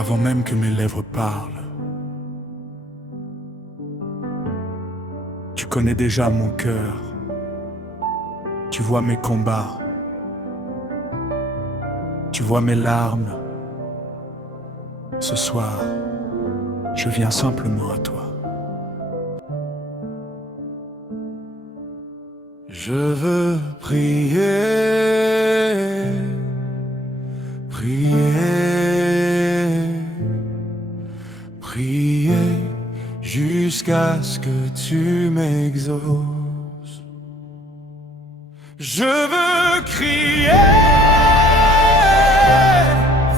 avant même que mes lèvres parlent. Tu connais déjà mon cœur, tu vois mes combats, tu vois mes larmes. Ce soir, je viens simplement à toi. Je veux prier, prier, prier jusqu'à ce que tu m'exauces. Je veux crier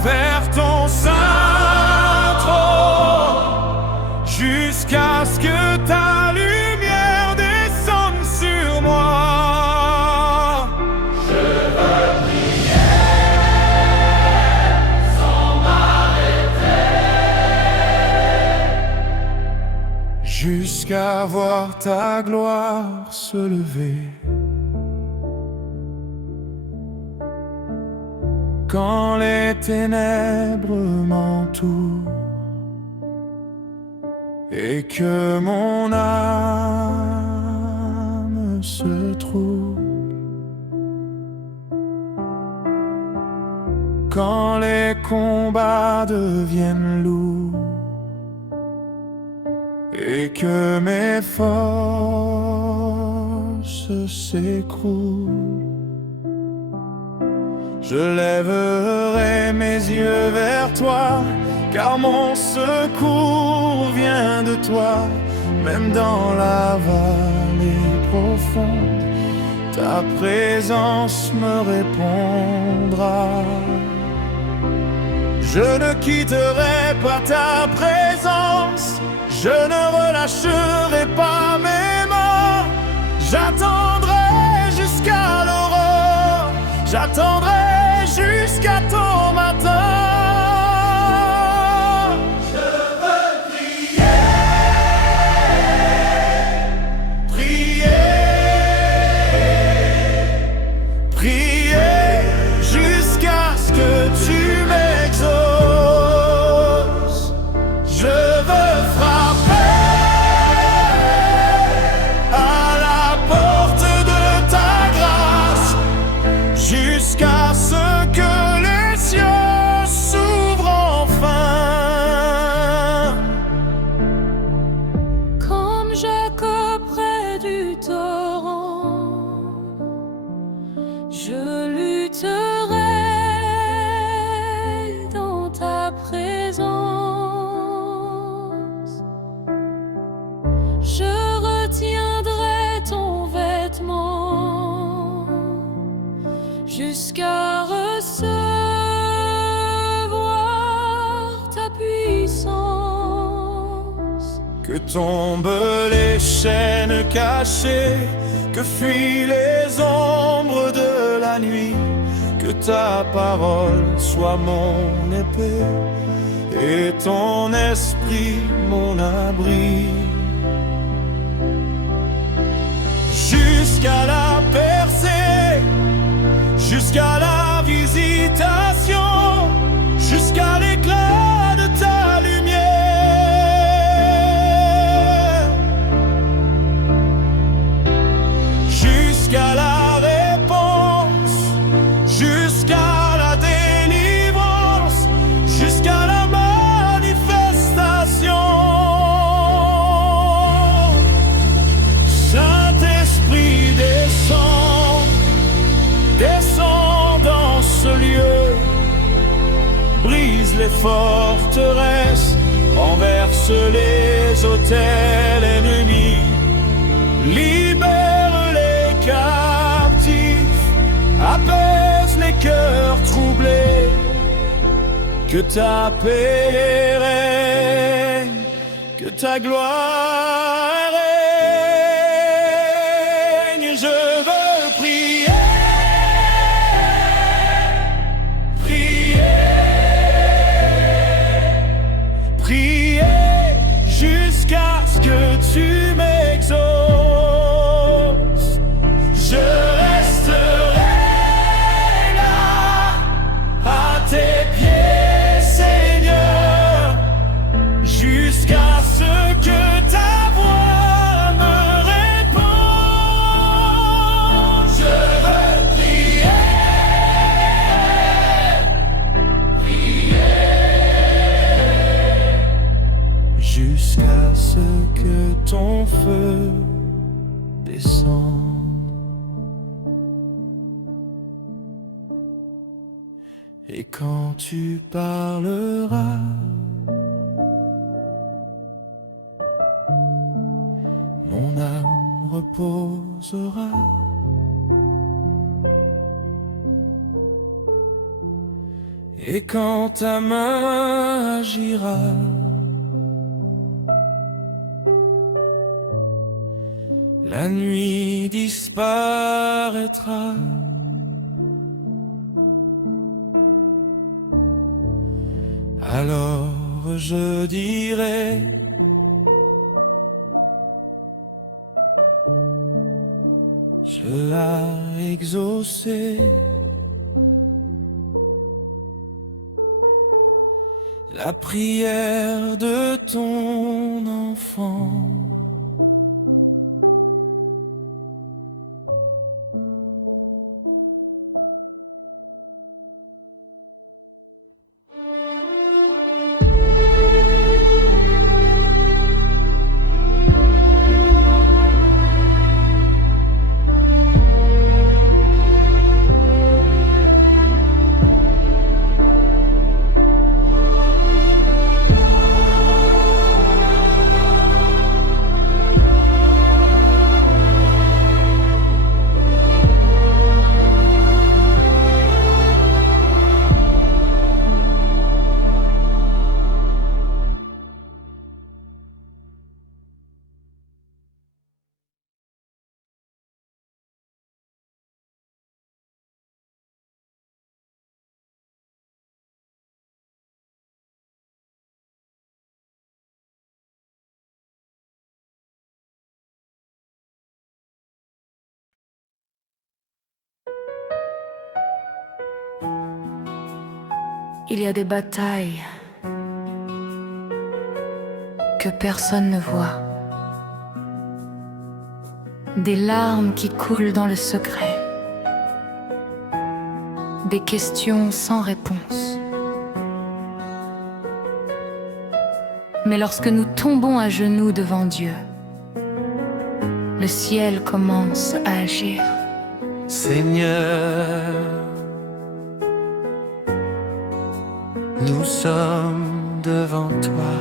vers ton saint trône jusqu'à ce que ta lumière descende sur moi. Je veux prier sans m'arrêter jusqu'à voir ta gloire se lever. Quand les ténèbres m'entourent et que mon âme se trouble, quand les combats deviennent lourds et que mes forces s'écroulent, je lèverai mes yeux vers toi, car mon secours vient de toi. Même dans la vallée profonde, ta présence me répondra. Je ne quitterai pas ta présence, je ne relâcherai pas mes mains. J'attendrai jusqu'à l'aurore, j'attendrai jusqu'à ton matin. Je veux prier, Prier, prier jusqu'à ce que tu m'exauces. Je veux frapper à la porte de ta grâce jusqu'à ce que les cieux s'ouvrent enfin. Comme Jacob près du torrent, je lutterai dans ta présence. Je retiendrai ton vêtement jusqu'à recevoir ta puissance. Que tombent les chaînes cachées, que fuient les ombres de la nuit, que ta parole soit mon épée et ton esprit mon abri. Jusqu'à la percée, jusqu'à la visitation, jusqu'à l'éclat de ta lumière, jusqu'à la réponse, jusqu'à la délivrance, jusqu'à la manifestation. Saint-Esprit, descends dans ce lieu, brise les forteresses, renverse les autels ennemis, libère les captifs, apaise les cœurs troublés, que ta paix règne, que ta gloire règne. Je veux prier, prier, prier jusqu'à ce que tu m'exauces. Je resterai là à tes pieds, Seigneur. descendre. Et quand tu parleras, mon âme reposera. Et quand ta main agira, la nuit disparaîtra. Alors je dirai: je l'ai exaucé. La prière de ton enfant. Il y a des batailles que personne ne voit, des larmes qui coulent dans le secret, des questions sans réponse. Mais lorsque nous tombons à genoux devant Dieu, le ciel commence à agir. Seigneur, nous sommes devant toi,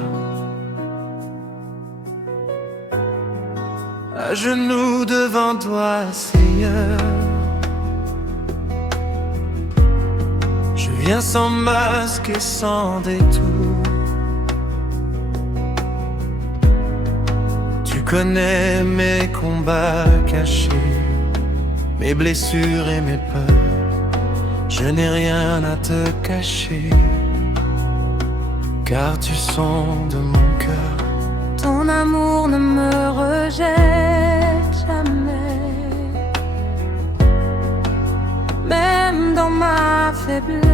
à genoux devant toi, Seigneur. Je viens sans masque et sans détour. Tu connais mes combats cachés, mes blessures et mes peurs. Je n'ai rien à te cacher, car tu sondes de mon cœur. Ton amour ne me rejette jamais, même dans ma faiblesse.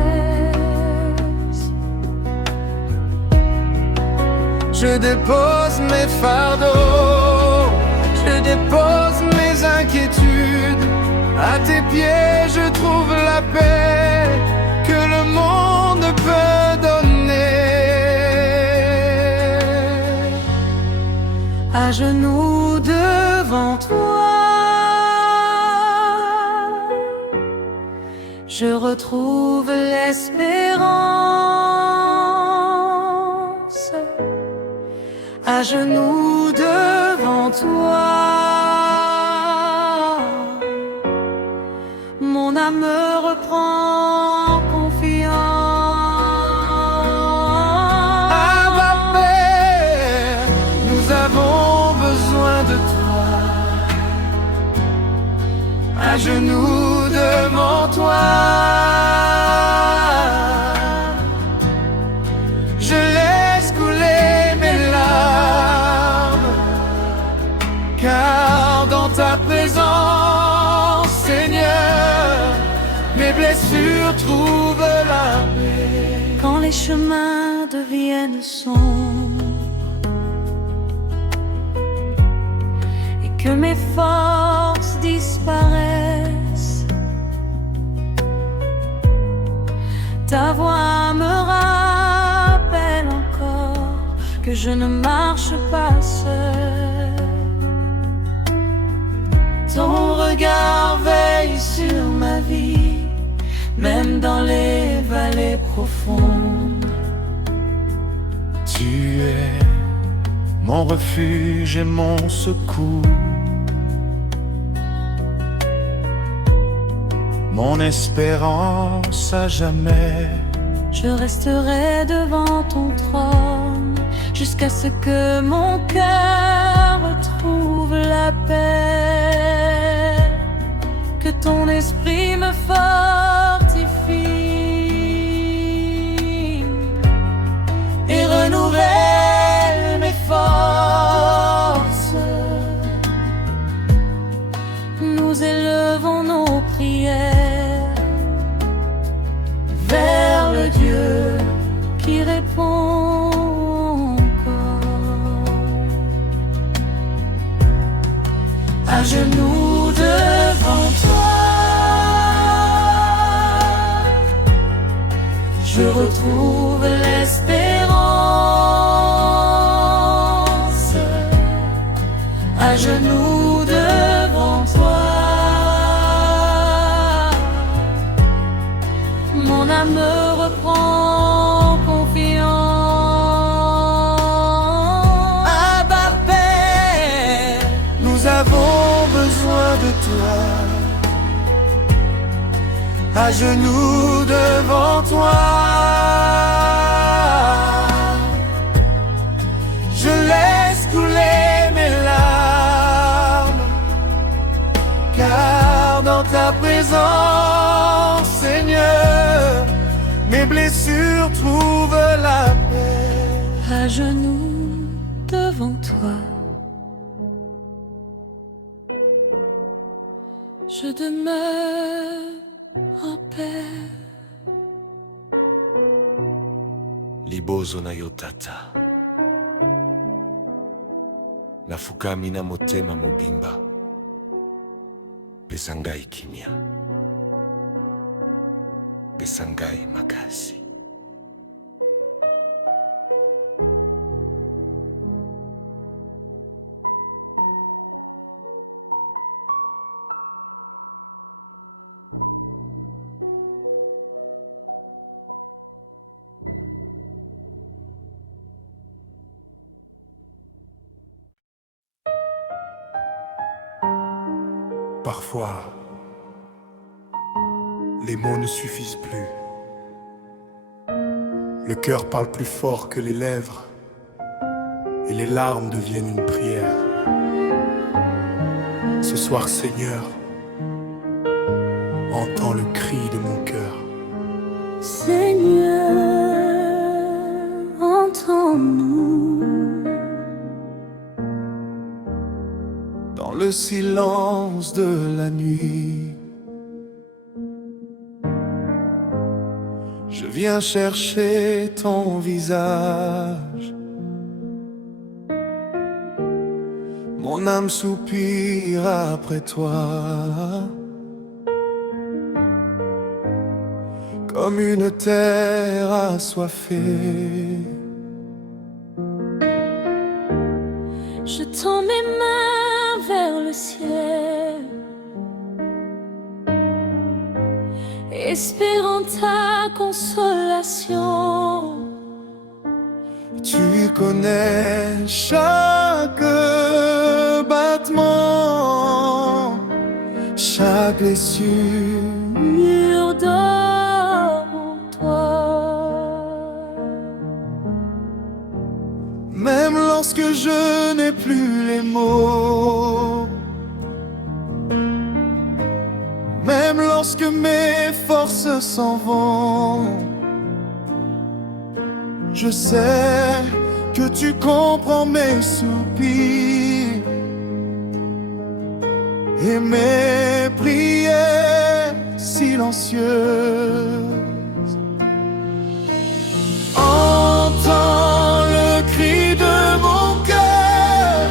Je dépose mes fardeaux, je dépose mes inquiétudes. À tes pieds je trouve la paix que le monde peut donner. À genoux devant toi, je retrouve l'espérance. À genoux devant toi, mon âme reprend confiance. Abba Père, nous avons besoin de toi. À genoux devant toi, je laisse couler mes larmes, car dans ta présence, Seigneur, mes blessures trouvent la paix. Quand les chemins deviennent sombres et que mes forces disparaissent, ta voix me rappelle encore que je ne marche pas seul. regard veille sur ma vie, même dans les vallées profondes. Tu es mon refuge et mon secours, mon espérance à jamais. Je resterai devant ton trône jusqu'à ce que mon cœur retrouve la paix. Que ton esprit me fortifie et renouvelle mes forces. Nous élevons nos prières vers le Dieu qui répond encore. À genoux devant toi, je retrouve l'espérance. À genoux devant toi, mon âme me reprend confiance. Abba Père, Nous avons besoin de toi. À genoux devant toi, je laisse couler mes larmes, car dans ta présence, Seigneur, mes blessures trouvent la paix. à genoux devant toi, je demeure en paix. Libozo na yo tata, nafukami na motema mobimba, pesa ngai kimia, pesa ngai makasi. Parfois, les mots ne suffisent plus. Le cœur parle plus fort que les lèvres, et les larmes deviennent une prière. Ce soir, Seigneur, entends le cri de mon cœur. Seigneur, entends-nous. Dans le silence de la nuit, je viens chercher ton visage. Mon âme soupire après toi, comme une terre assoiffée. Je tends mes mains vers le ciel, espérant ta consolation. Tu connais chaque battement, chaque blessure. Dors en toi. Même lorsque je n'ai plus les mots, même lorsque mes forces s'en vont, je sais que tu comprends mes soupirs et mes prières silencieuses. Entends le cri de mon cœur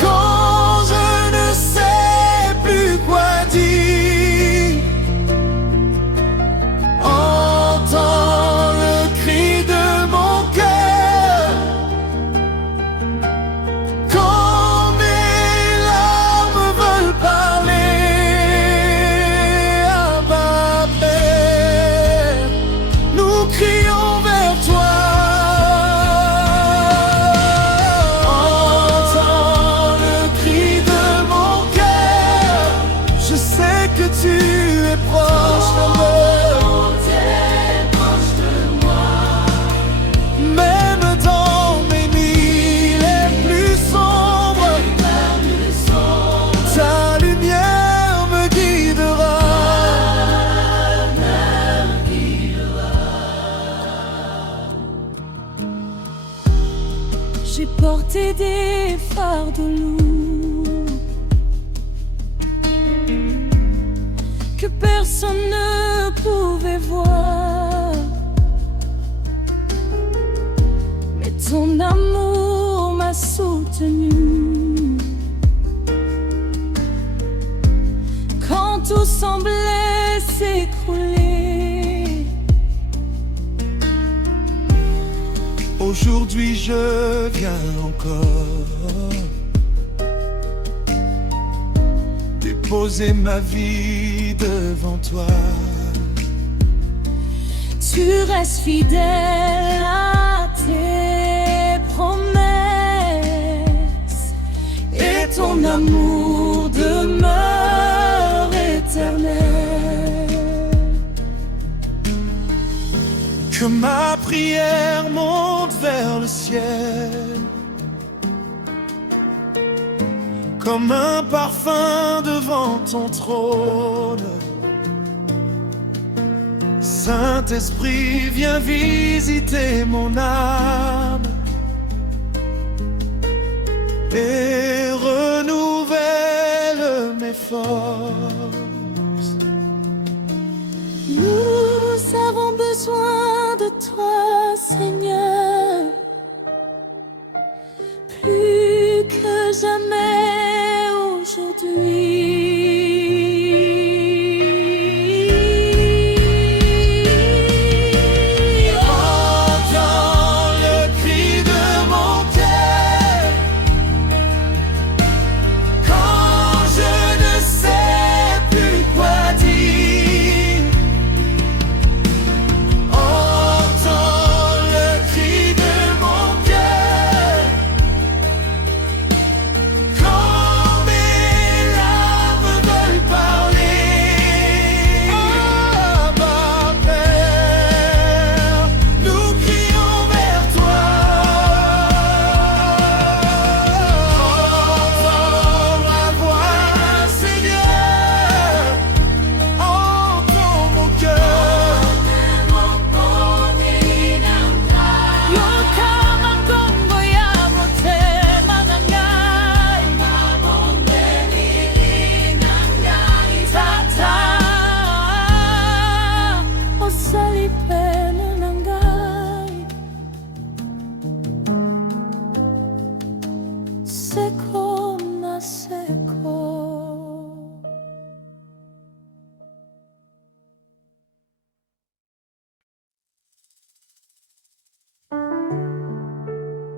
quand je ne sais plus quoi dire. Entends le cri de mon cœur quand mes larmes porter des fardeaux lourds que personne ne pouvait voir. Mais ton amour m'a soutenu quand tout semblait s'écrouler. Aujourd'hui je viens encore déposer ma vie devant toi. Tu restes fidèle à tes promesses et ton amour demeure éternel. Que ma prière monte vers le ciel comme un parfum devant ton trône. Saint-Esprit, viens visiter mon âme et renouvelle mes forces. Nous avons besoin de toi, Seigneur, plus que jamais aujourd'hui.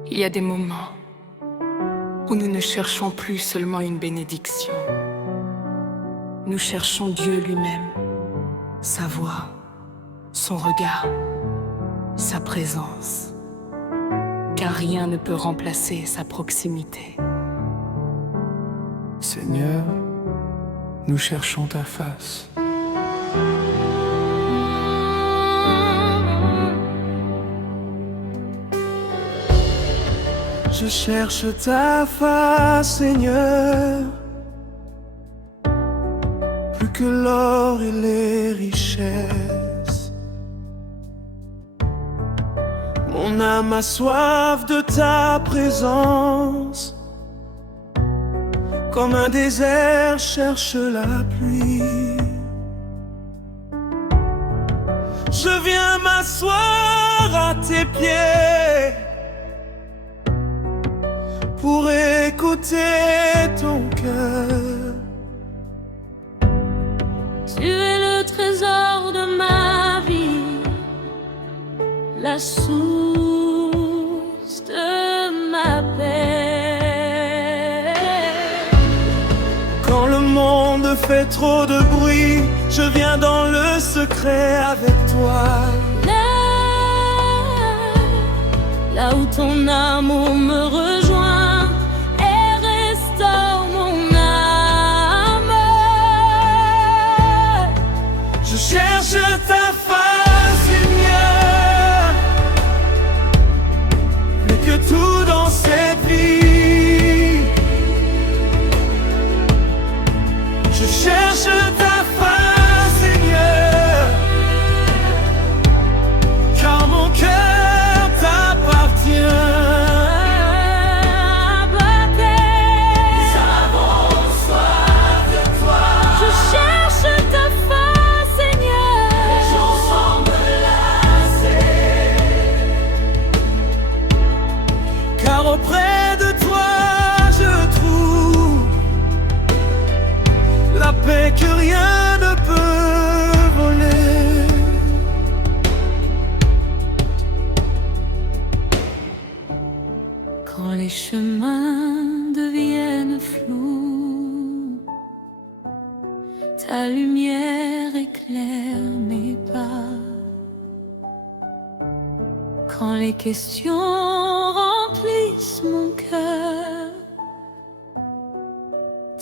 Il y a des moments où nous ne cherchons plus seulement une bénédiction. Nous cherchons Dieu lui-même, sa voix, son regard, sa présence. Car rien ne peut remplacer sa proximité. Seigneur, nous cherchons ta face. Je cherche ta face, Seigneur, plus que l'or et les richesses. Mon âme a soif de ta présence, comme un désert cherche la pluie. Je viens m'asseoir à tes pieds pour écouter ton cœur. Tu es le trésor de ma vie, la source de ma paix. Quand le monde fait trop de bruit, je viens dans le secret avec toi. Là où ton amour me rejoint et restaure mon âme. Je cherche ta face, Seigneur, plus que tout dans cette vie. Je cherche ta face, Seigneur, car mon cœur t'appartient. Ta lumière éclaire mes pas. Quand les questions remplissent mon cœur,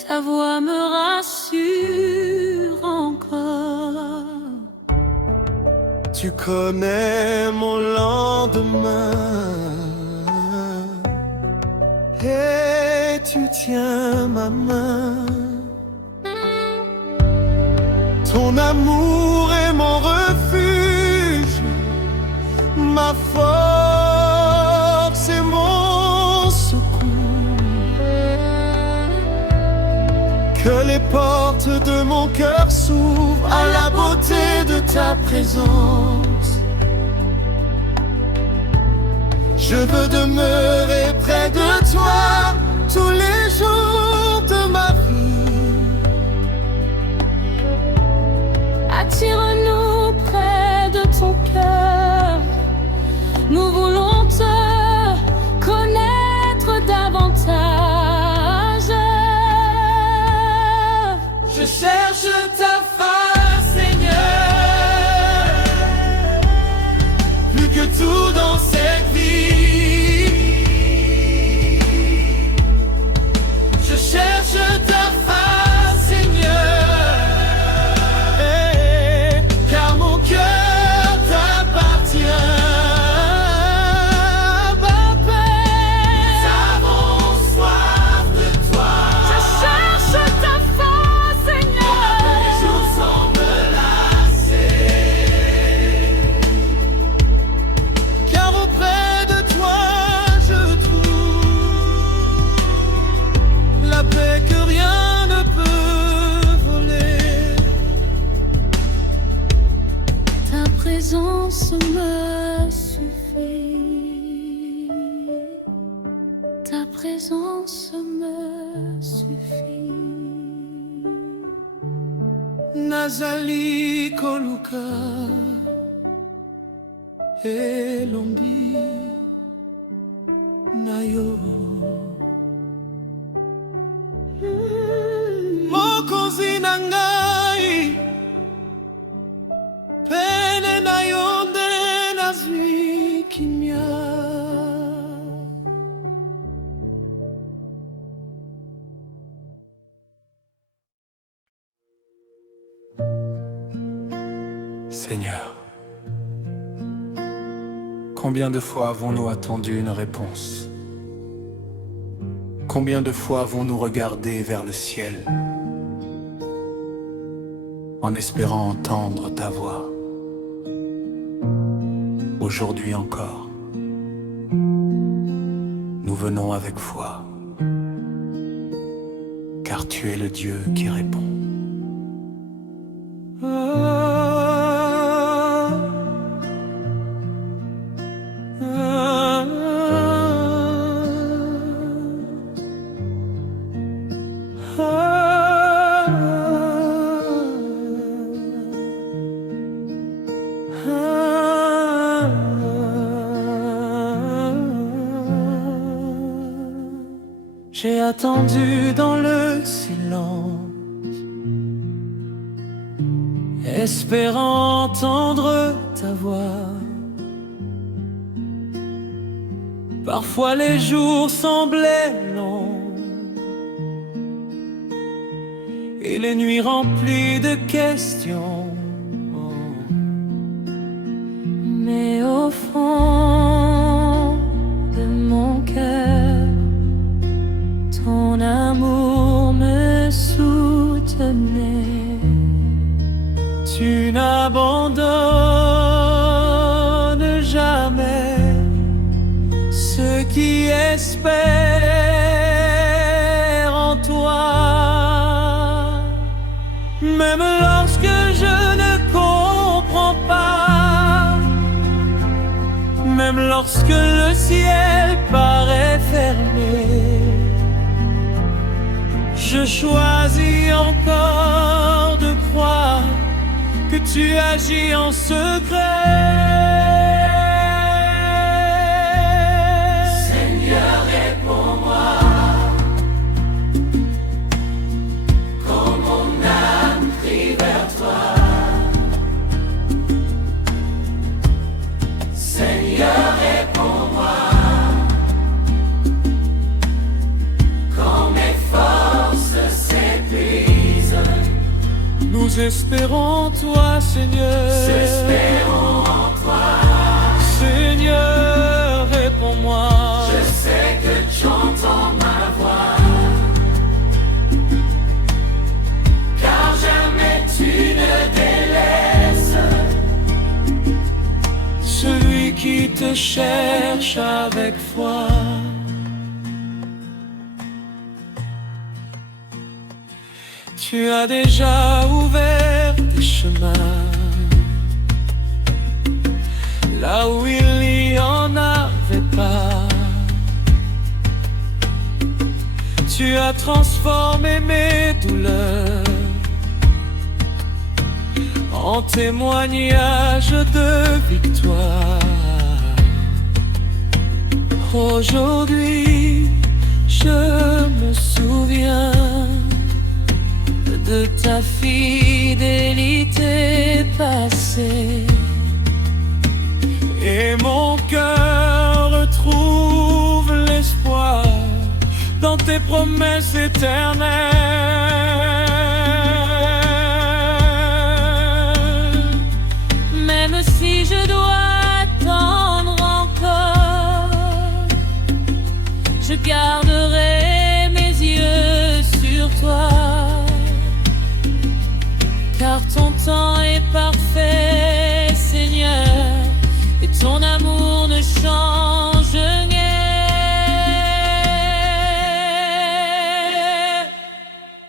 ta voix me rassure encore. Tu connais mon lendemain et tu tiens ma main. Ton amour est mon refuge, ma force et mon secours. Que les portes de mon cœur s'ouvrent à la beauté de ta présence. Je veux demeurer près de toi tous les jours de ma vie. Attire-nous près de ton cœur. Nous voulons te connaître davantage. Je cherche ta face, Seigneur, plus que tout dans cette vie. Je cherche ta face, Seigneur, car mon cœur t'appartient. Papa, Nous avons soif de toi. je cherche ta face, Seigneur. Les jours semblent lassés, Car auprès de toi je trouve la paix que rien ne peut voler. Ta présence me suffit. Ta présence me suffit. Nazali Koluka Elombi Nayo Mokozi nangai Pene nayo nde nazwi kimya. Seigneur, combien de fois avons-nous attendu une réponse? Combien de fois avons-nous regardé vers le ciel en espérant entendre ta voix? Aujourd'hui encore, nous venons avec foi, car tu es le Dieu qui répond. J'ai attendu dans le silence, espérant entendre ta voix. Parfois les jours semblaient longs et les nuits remplies de questions. Mais au fond de mon cœur, ton amour me soutenait. Tu n'abandonnes jamais ceux qui espèrent en toi. Même lorsque je ne comprends pas, même lorsque le ciel paraît fermé, je choisis encore de croire que tu agis en secret. Seigneur, réponds-moi. Quand mon âme crie Nous espérons en toi, Seigneur. Espérons en toi. Seigneur, réponds-moi. Je sais que tu entends ma voix, car jamais tu ne délaisses Celui qui te cherche avec foi. Tu as déjà ouvert des chemins là où il n'y en avait pas. Tu as transformé mes douleurs en témoignage de victoire. Aujourd'hui, je me souviens de ta fidélité passée, et mon cœur retrouve l'espoir dans tes promesses éternelles. Même si je dois attendre encore, je garderai mes yeux sur toi, car ton temps est parfait, Seigneur, et ton amour ne change rien.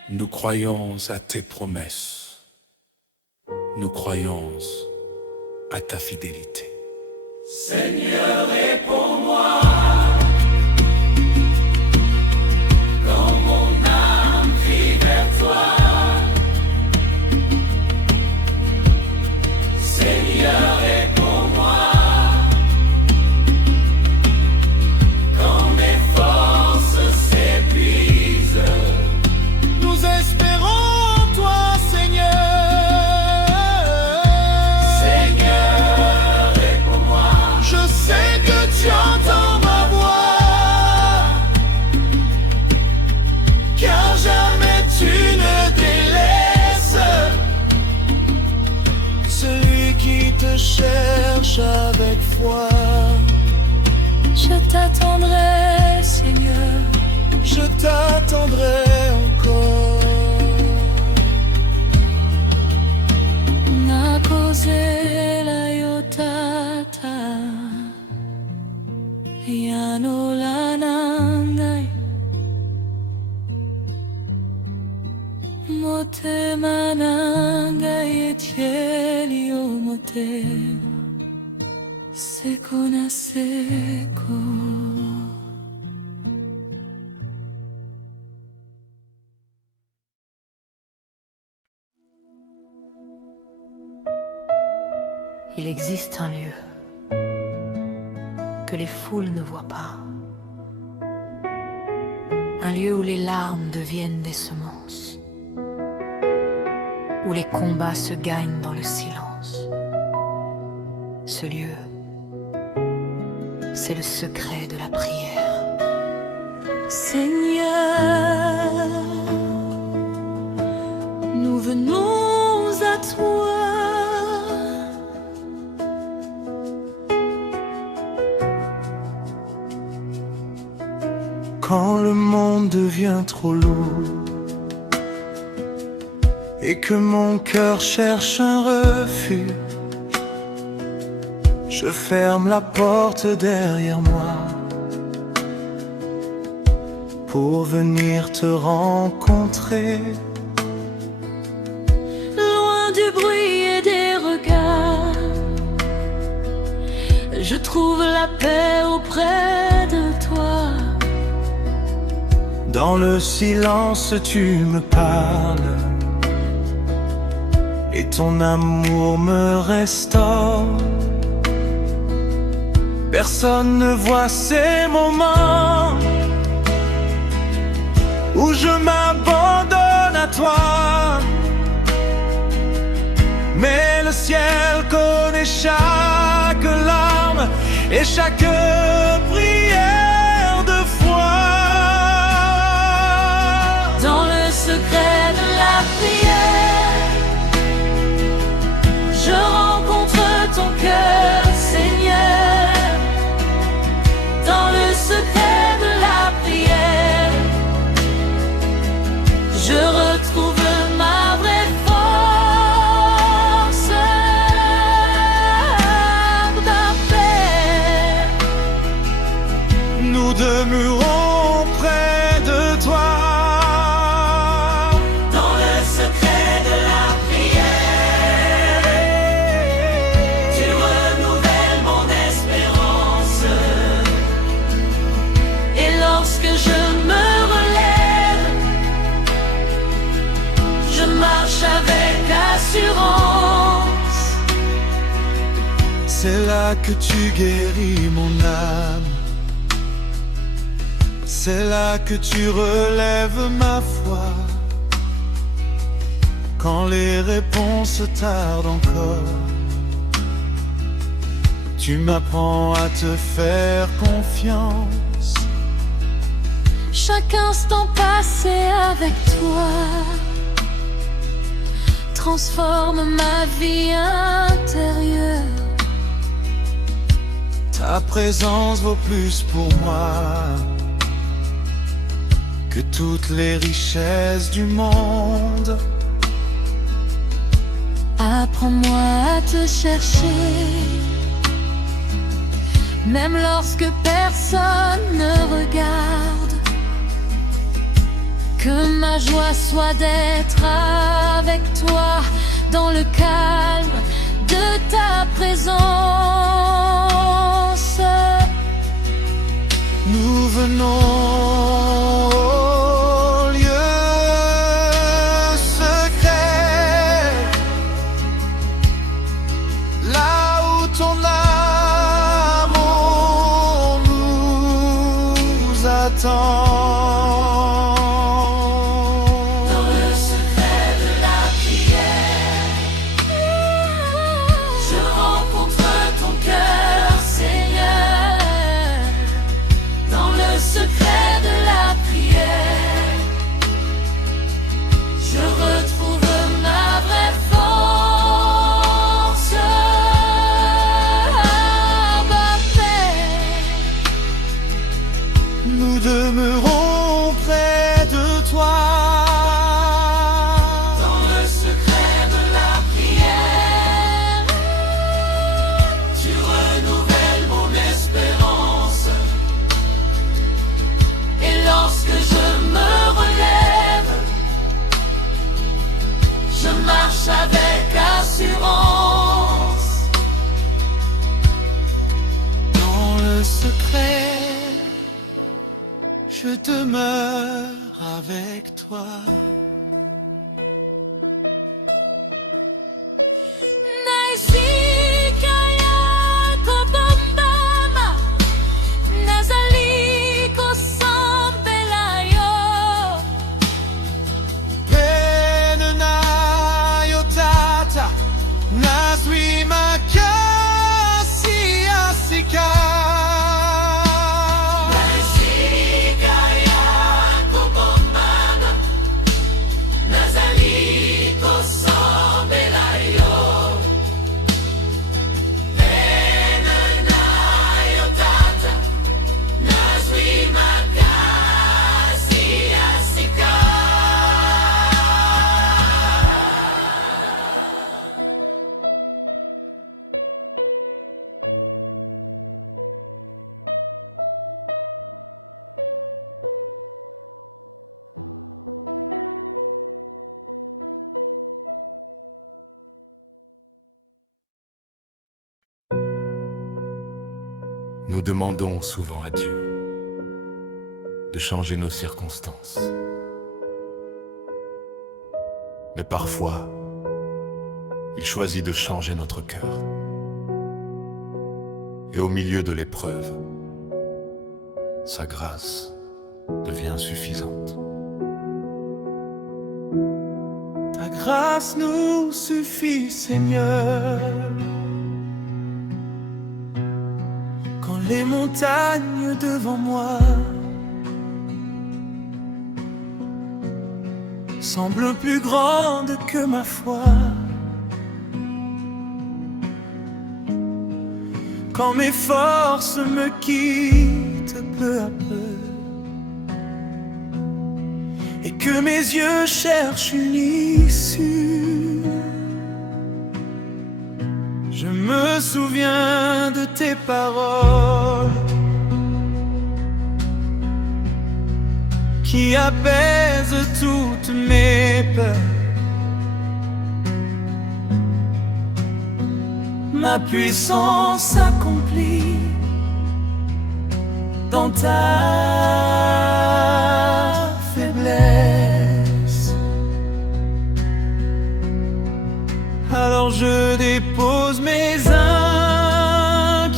Nous croyons à tes promesses. Nous croyons à ta fidélité. Seigneur, réponds-moi. Quand mon âme crie vers toi, Seigneur, réponds-moi. Quand mes forces s'épuisent, nous espérons en toi, Seigneur. Seigneur, réponds-moi. Je sais que tu entends ma voix, car jamais tu ne délaisses celui qui te cherche avec foi. Je t'attendrai, Seigneur. Je t'attendrai encore. Nakozela yotata yanolanangai motema nangai etieli omotema seko na seko. Il existe un lieu que les foules ne voient pas, un lieu où les larmes deviennent des semences, où les combats se gagnent dans le silence. Ce lieu, c'est le secret de la prière. Seigneur, nous venons à toi. Quand le monde devient trop lourd et que mon cœur cherche un refuge, je ferme la porte derrière moi pour venir te rencontrer. Loin du bruit et des regards, je trouve la paix auprès de toi. Dans le silence tu me parles et ton amour me restaure. Personne ne voit ces moments où je m'abandonne à toi, mais le ciel connaît chaque larme et chaque prière de foi. Dans le secret de la prière, avec assurance. C'est là que tu guéris mon âme. C'est là que tu relèves ma foi. Quand les réponses tardent encore, tu m'apprends à te faire confiance. Chaque instant passé avec toi transforme ma vie intérieure. Ta présence vaut plus pour moi que toutes les richesses du monde. Apprends-moi à te chercher, même lorsque personne ne regarde. Que ma joie soit d'être avec toi dans le calme de ta présence. Nous venons au lieu secret, là où ton amour nous attend. Nous demeurons près de toi. Dans le secret de la prière, tu renouvelles mon espérance. Et lorsque je me relève, je marche avec assurance. Dans le secret, je demeure avec toi. Naishikaya kobambama, nazaliko sambelayo. Pene na yotata, naswi makasi asika. Nous demandons souvent à Dieu de changer nos circonstances. Mais parfois, il choisit de changer notre cœur. Et au milieu de l'épreuve, sa grâce devient suffisante. Ta grâce nous suffit, Seigneur. Quand les montagnes devant moi semblent plus grandes que ma foi, quand mes forces me quittent peu à peu et que mes yeux cherchent une issue, je me souviens de tes paroles qui apaisent toutes mes peurs. Ma puissance s'accomplit dans ta faiblesse. je dépose mes inquiétudes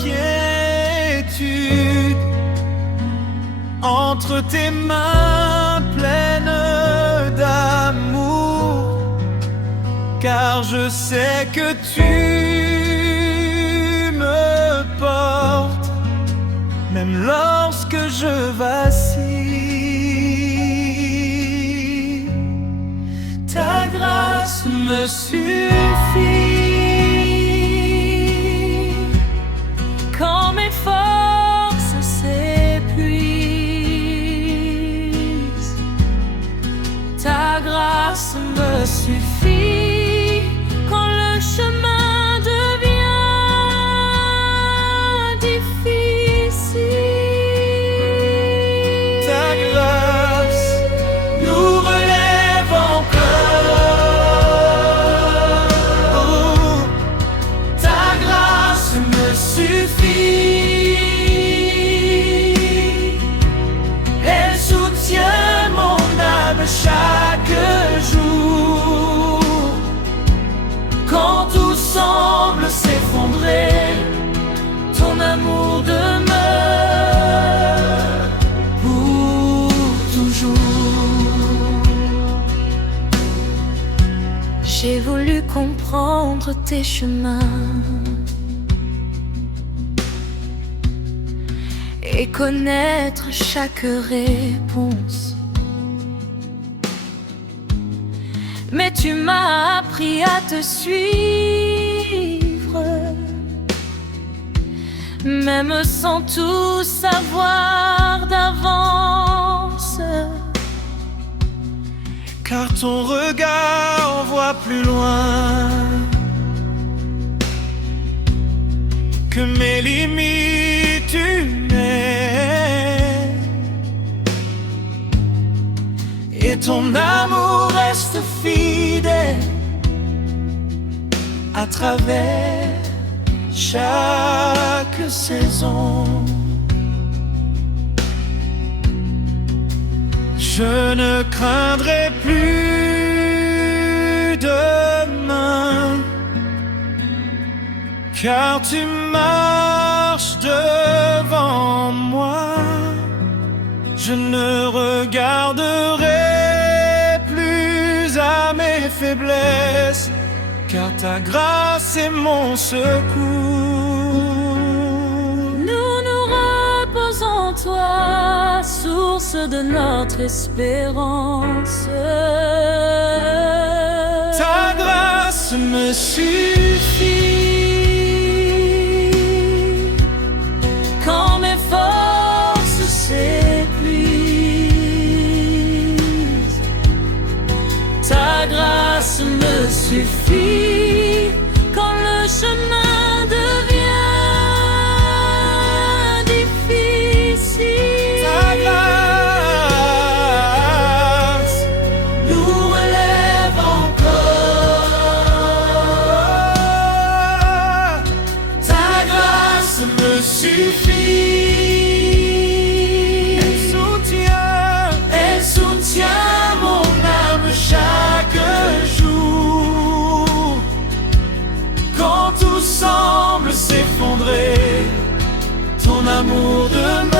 entre tes mains pleines d'amour, car je sais que tu me portes, même lorsque je vacille. Ta grâce me suffit Quand mes forces s'épuisent, ta grâce me suffit. Quand le chemin devient difficile, ta grâce nous relève encore. Oh, ta grâce me suffit. Elle soutient mon âme chaque jour. Quand tout semble s'effondrer, ton amour demeure pour toujours. j'ai voulu comprendre tes chemins et connaître chaque réponse. Mais tu m'as appris à te suivre, même sans tout savoir d'avance. Car ton regard voit plus loin que mes limites humaines, et ton amour reste fidèle à travers chaque saison. Je ne craindrai plus demain, car tu marches devant moi. Je ne regarderai plus à mes faiblesses, car ta grâce est mon secours. Nous nous reposons en toi, source de notre espérance. Ta grâce me suffit Quand mes forces s'épuisent, ta grâce me suffit. Quand le chemin devient difficile, ta grâce nous relève encore. ta grâce me suffit. Elle soutient mon âme chaque jour. Quand tout semble s'effondrer, ton amour demeure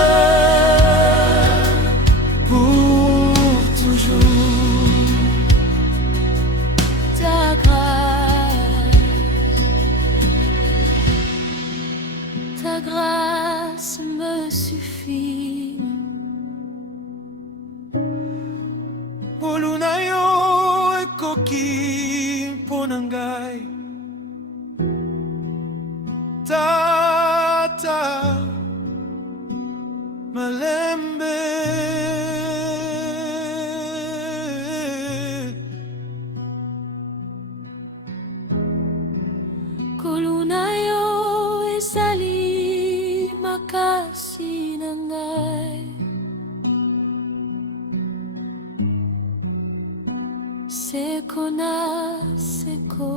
pour toujours. Ta grâce me suffit. Pulunayo ekoki ponangai, Tata malembe. Kulunayo ezali makasi na ngai, seko na seko.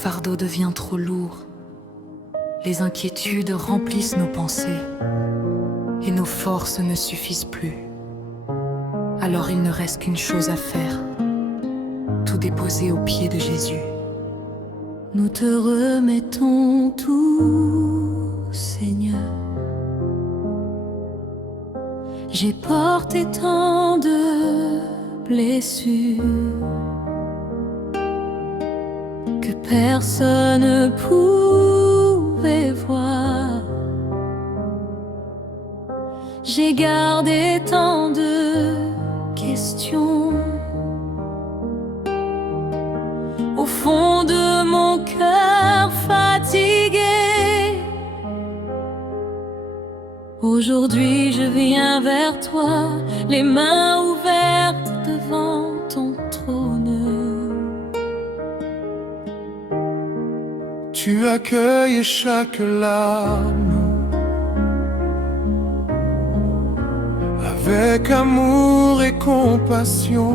fardeau devient trop lourd. Les inquiétudes remplissent nos pensées et nos forces ne suffisent plus. Alors il ne reste qu'une chose à faire, tout déposer aux pieds de Jésus. Nous te remettons tout, Seigneur. J'ai porté tant de blessures que personne ne pouvait voir. J'ai gardé tant de questions au fond de mon cœur fatigué. Aujourd'hui je viens vers toi, les mains ouvertes devant ton trône. Tu accueilles chaque larme avec amour et compassion.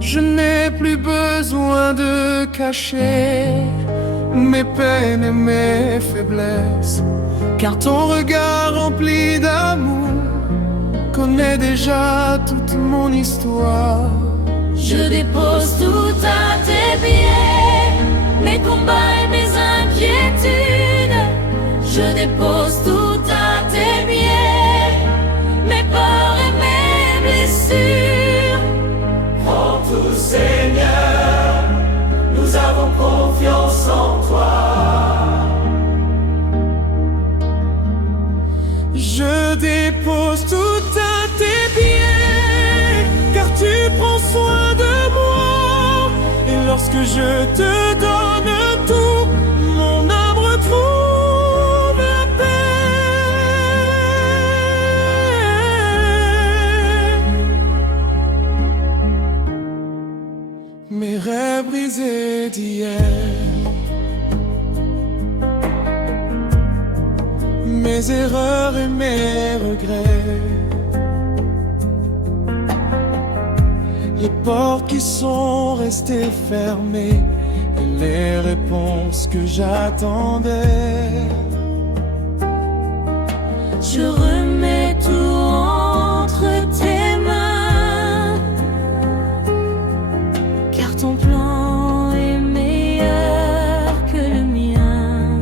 Je n'ai plus besoin de cacher mes peines et mes faiblesses, car ton regard rempli d'amour connaît déjà toute mon histoire. Je dépose tout à tes pieds, mes combats et mes inquiétudes. Je dépose tout à tes pieds, mes peurs et mes blessures. Prends tout, Seigneur, nous avons confiance en toi. Je dépose tout à tes pieds, car tu prends soin de moi. Et lorsque je te donne tout, mon âme retrouve la paix. Mes rêves brisés d'hier, mes erreurs et mes regrets, les portes qui sont restées fermées et les réponses que j'attendais. Je remets tout entre tes mains, car ton plan est meilleur que le mien.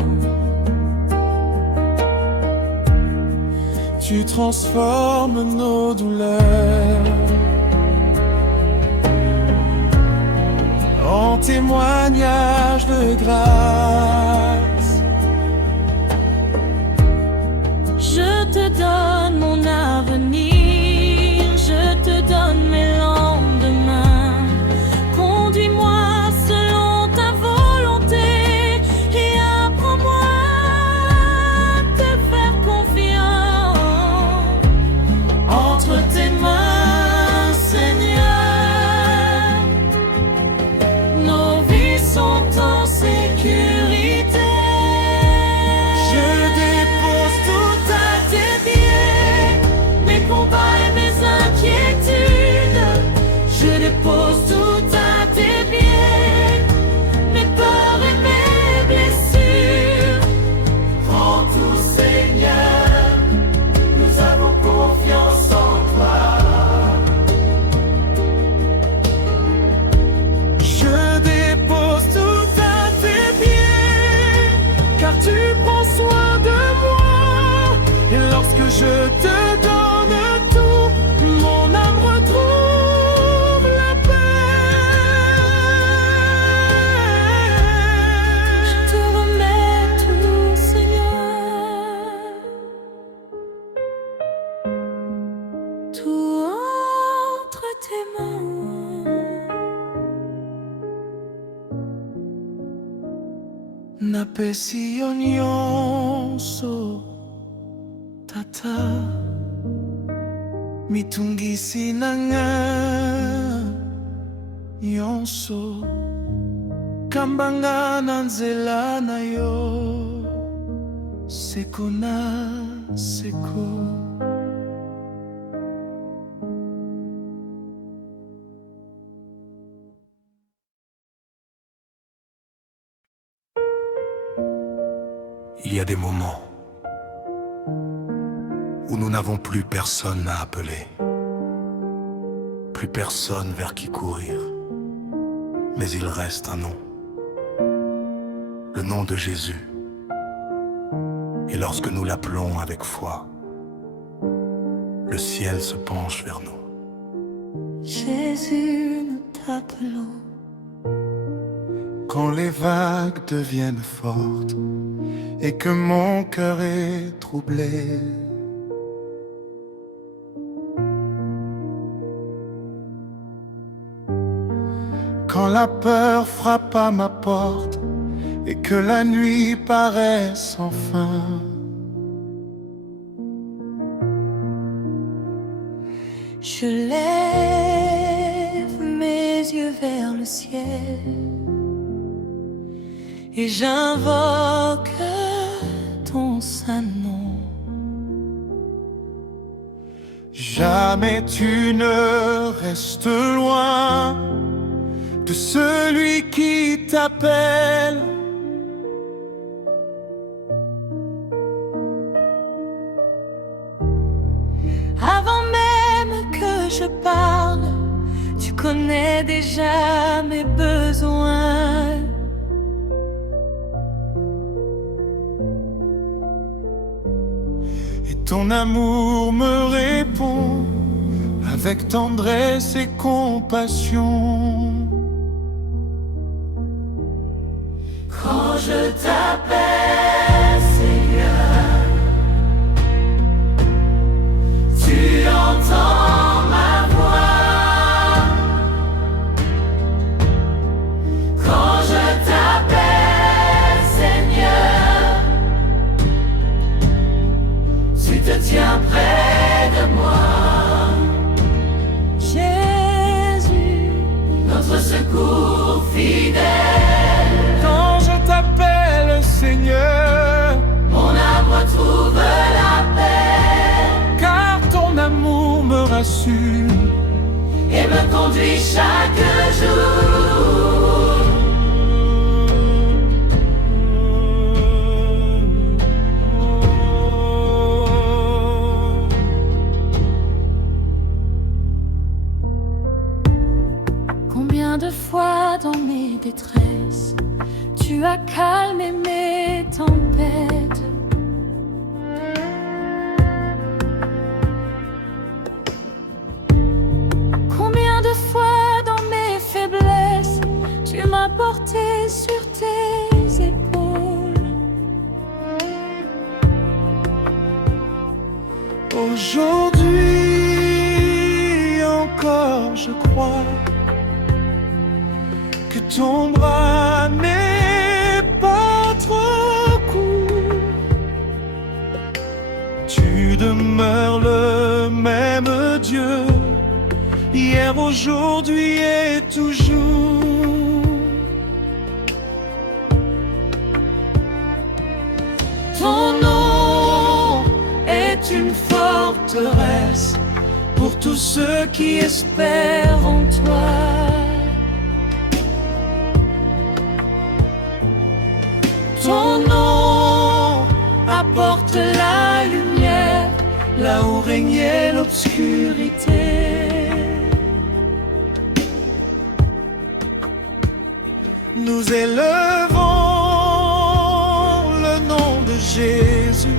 Tu transformes nos douleurs en témoignage de grâce. Je te donne mon avenir, je te donne mes lendemains. Conduis-moi selon ta volonté et apprends-moi à te faire confiance. Entre tes mains, Seigneur, nos vies sont en sécurité. Je dépose tout à tes pieds, Mes combats et mes inquiétudes, je dépose tout à tes pieds, mes peurs et mes blessures. Prends tout, Seigneur, nous avons confiance en toi. je dépose tout à tes pieds, car tu prends soin de moi. Et lorsque je te donne tout, mon âme retrouve la Je paix. te remets tout, Seigneur, tout entre tes mains. Napesi nyonso tata, mitungisi nanga nyonso, kambanga na nzela na yo, seko na seko. Il y a des moments où nous n'avons plus personne à appeler, plus personne vers qui courir, mais il reste un nom, le nom de Jésus. Et lorsque nous l'appelons avec foi, le ciel se penche vers nous. Jésus, nous t'appelons. Quand les vagues deviennent fortes et que mon cœur est troublé, quand la peur frappe à ma porte et que la nuit paraît sans fin, Je lève mes yeux vers le ciel et j'invoque ton saint nom. jamais tu ne restes loin de celui qui t'appelle. Avant même que je parle, tu connais déjà mes besoins. Et ton amour me répond avec tendresse et compassion. Quand je t'appelle, Seigneur, tu entends ma voix. Quand je t'appelle, Seigneur, tu te tiens près de moi. Jésus, notre secours fidèle. Quand je t'appelle, Seigneur, Mon âme retrouve la paix car ton amour me rassure. et me conduit chaque jour. Combien de fois dans mes détresses, tu as calmé mes tempêtes. Combien de fois dans mes faiblesses, tu m'as porté sur tes épaules. Aujourd'hui encore je crois que ton bras n'est pas trop court. Tu demeures le même Dieu, hier, aujourd'hui et toujours. Ton nom est une forteresse pour tous ceux qui espèrent en toi. Ton nom apporte la lumière là où régnait l'obscurité. Nous élevons le nom de Jésus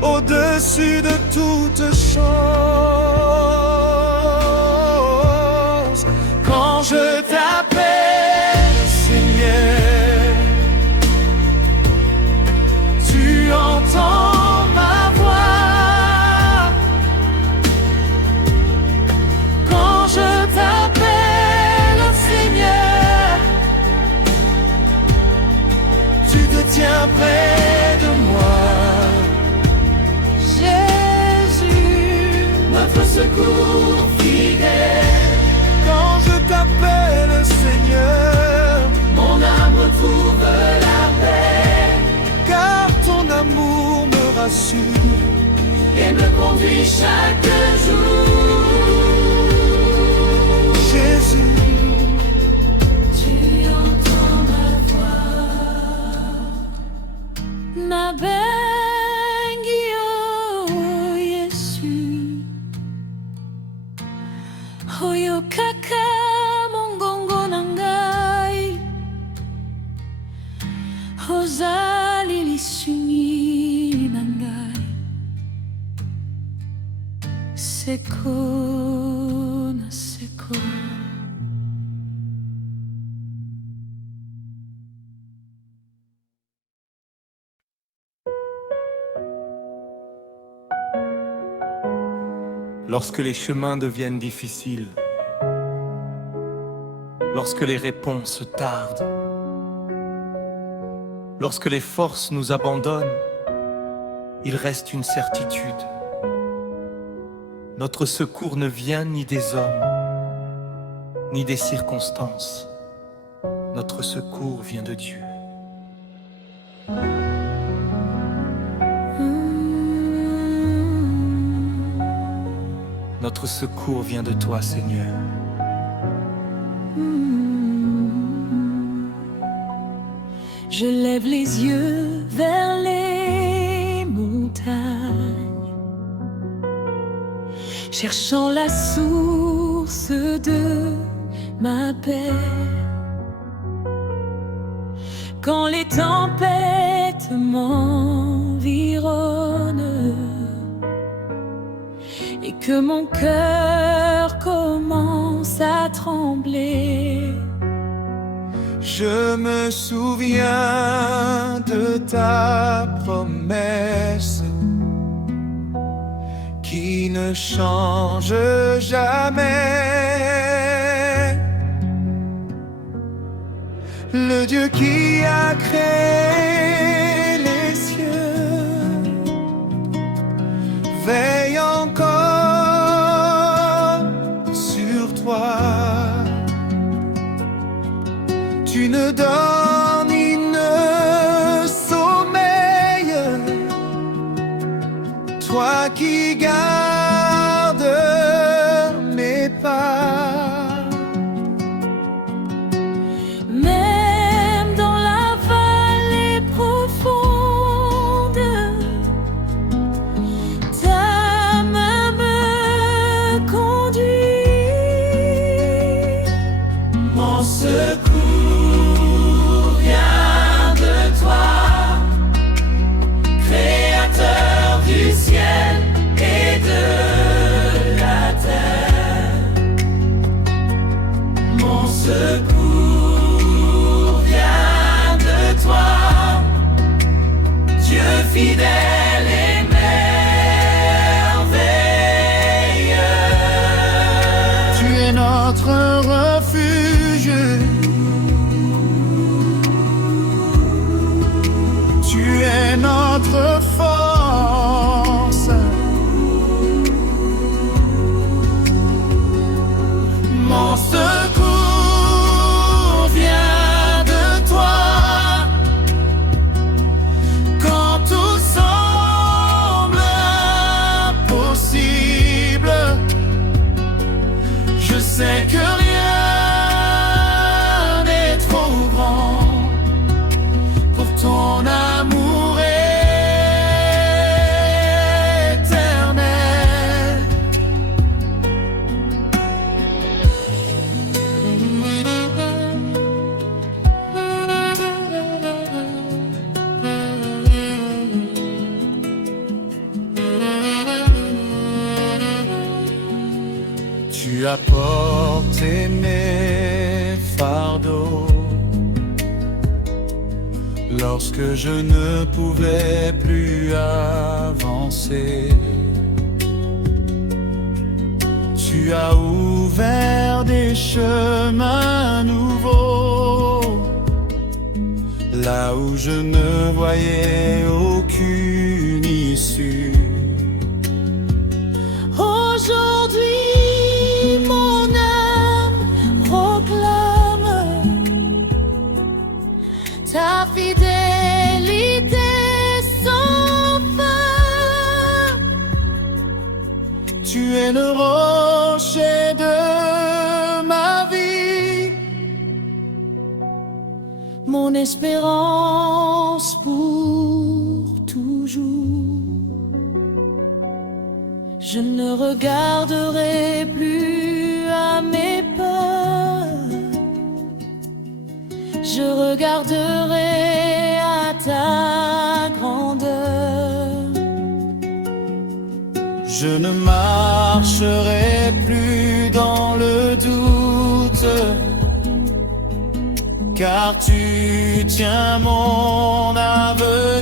au-dessus de toute chose. Quand je t'appelle, Seigneur, tu entends ma voix. Quand je t'appelle, Seigneur, tu te tiens près de moi. Jésus, notre secours fidèle. Quand je t'appelle, Seigneur, mon âme retrouve la paix, car ton amour me rassure et me conduit chaque jour. Jésus, tu entends ma voix, ma belle. Sekun, sekun. Lorsque les chemins deviennent difficiles, lorsque les réponses tardent, lorsque les forces nous abandonnent, il reste une certitude. Notre secours ne vient ni des hommes, ni des circonstances. Notre secours vient de Dieu. Notre secours vient de toi, Seigneur. Je lève les yeux vers les montagnes, cherchant la source de ma paix. Quand les tempêtes m'environnent et que mon cœur commence à trembler, Je me souviens de ta promesse qui ne change jamais. Le Dieu qui a créé les cieux veille encore sur toi. Tu ne dors ni ne sommeilles, toi qui gardes mes pas. même dans la vallée profonde, ta main me conduit. Mon secours vient de toi, Créateur du ciel et de la terre. Mon secours vient de toi, Dieu fidèle et merveilleux. Tu es notre refuge, tu es notre force. Mon secours vient de toi, quand tout semble impossible. Je sais que rien n'est trop grand pour ton amour éternel. Tu as porté mes fardeaux lorsque je ne pouvais plus avancer. Tu as ouvert des chemins nouveaux là où je ne voyais aucune issue. Aujourd'hui, mon âme proclame ta fidélité sans fin. Tu es le rocher de ma vie, mon espérance pour toujours. Je ne regarderai plus à mes pas, je regarderai à ta grandeur. je ne marche marcherai plus dans le doute, car tu tiens mon avenir.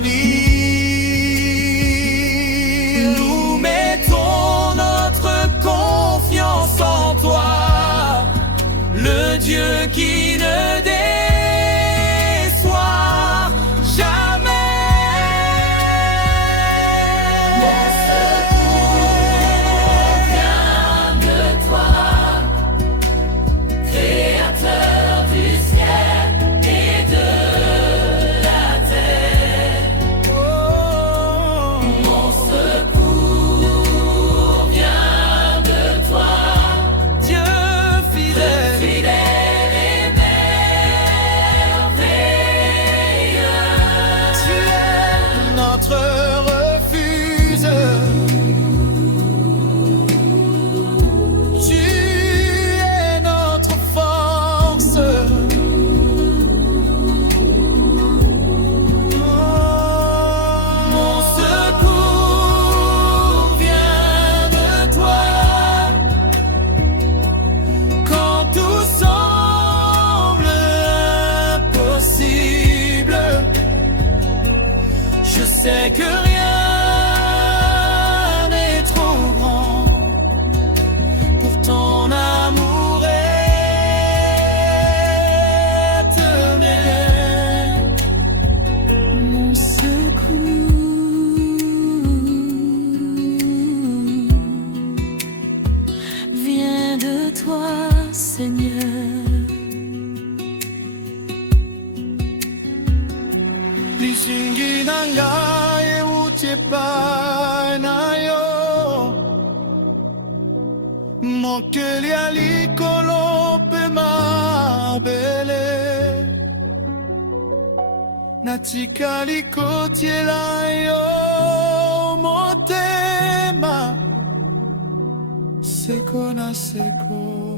Nous mettons notre confiance en toi, le Dieu qui ne déçoit jamais. Mon secours vient de toi, Créateur du ciel et de la terre. Mon secours vient de toi, Dieu fidèle, fidèle et merveilleux. tu es notre refuge. Tu es notre force. Mon secours vient de toi. Quand tout semble impossible, je sais que rien n'est trop grand pour ton amour éternel. Mon secours Vient de toi, Seigneur. lisingi nanga eutie pai na yo, mokeli alikolo pe mabele, natikali kotiela yo motema, seko na seko.